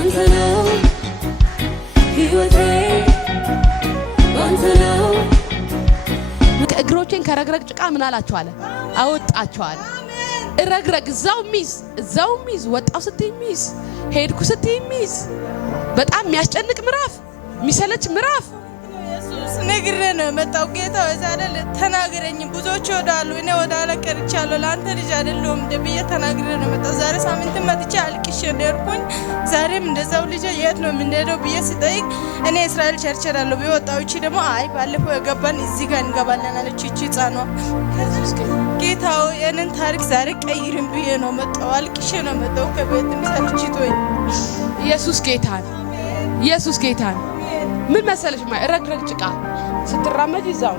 ባንተ ነው ሕይወቴ ባንተ ነው። እግሮቼን ከረግረግ ጭቃ ምን አላችሁ አለ አወጣችሁ አለ። ረግረግ እዛው ሚዝ ወጣው ስትይ ሚዝ ሄድኩ ስትይ ሚዝ በጣም የሚያስጨንቅ ምዕራፍ የሚሰለች ምዕራፍ ኢየሱስ ነግሬ ነው መጣው ጌታ ወዛለ ተናገረኝ ብዙዎች ወዳሉ እኔ ወዳለ ቀርቻለሁ ለአንተ ልጅ አይደለም ደብዬ ተናግሬ ነው መጣው። ዛሬ ሳምንት መጥቼ አልቅሼ እንደርኩኝ ዛሬም እንደዛው ልጅ የት ነው የምንሄደው ብዬ ሲጠይቅ እኔ እስራኤል ቸርች እላለሁ ቢወጣው እቺ ደግሞ አይ ባለፈው የገባን እዚህ ጋር እንገባለን አለች እቺ ጻኗ። ጌታው የነን ታሪክ ዛሬ ቀይርን ብዬ ነው መጣው አልቅሼ ነው መጣው ከቤት ምሳልችቶኝ። ኢየሱስ ጌታ ነው። ኢየሱስ ጌታ ነው። ምን መሰለሽ ረግረግ ጭቃ ስትራመጂ እዛው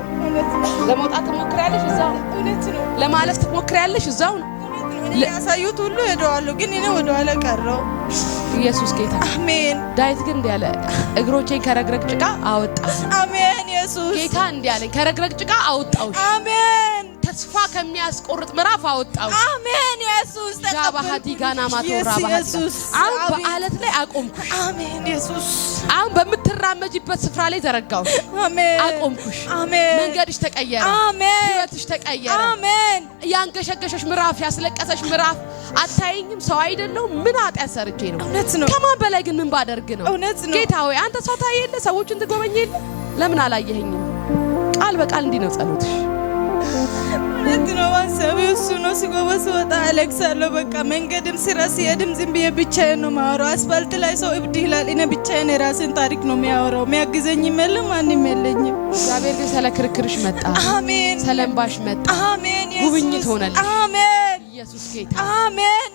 ለመውጣት ትሞክሪያለሽ እዛው ለማለፍ ትሞክሪያለሽ እዛው ያሳዩት ሁሉ ሄደዋለሁ ግን እኔ ወደ ኋላ ቀረው። ኢየሱስ ጌታ አሜን። ዳዊት ግን እንዲያለ እግሮቼን ከረግረግ ጭቃ አወጣ። አሜን። ኢየሱስ ጌታ እንዲያለኝ ከረግረግ ጭቃ አወጣውሽ። አሜን። ተስፋ ከሚያስቆርጥ ምዕራፍ አወጣው። አሜን። ኢየሱስ ጃባሃዲ ጋና ማቶራ ኢየሱስ አሁን በአለት ላይ አቆምኩሽ። አሜን። ኢየሱስ አሁን በምትራመጂበት ስፍራ ላይ ዘረጋውሽ። አሜን። አቆምኩሽ። አሜን። መንገድሽ ተቀየረ። አሜን። ህይወትሽ ተቀየረ። አሜን። ያንገሸገሸሽ ምዕራፍ ያስለቀሰሽ ምዕራፍ አታይኝም ሰው አይደለሁም ምን ኃጢአት ሰርቼ ነው? እውነት ነው። ከማን በላይ ግን ምን ባደርግ ነው? እውነት ነው። ጌታ ሆይ አንተ ሰው ታየለ ሰዎችን ትጎበኘለ ለምን አላየኸኝም? ቃል በቃል እንዲህ ነው ጸሎትሽ። እውነት ነው። ዋንሳቤ እሱ ነው። ሲጎበዝ ወጣ አለቅሳለሁ። በቃ መንገድም ስራ ሲሄድም ዝም ብዬ ብቻዬን ነው የማወራው። አስፋልት ላይ ሰው እብድ ይላል። እኔ ብቻዬን የራሴን ታሪክ ነው የሚያወራው። የሚያግዘኝም የለም ማንም የለኝም። እግዚአብሔር ግን ስለ ክርክርሽ መጣ። አሜን። ሰለምባሽ መጣ። አሜን። ጉብኝት ሆነልሽ። አሜን። ኢየሱስ ጌታ አሜን።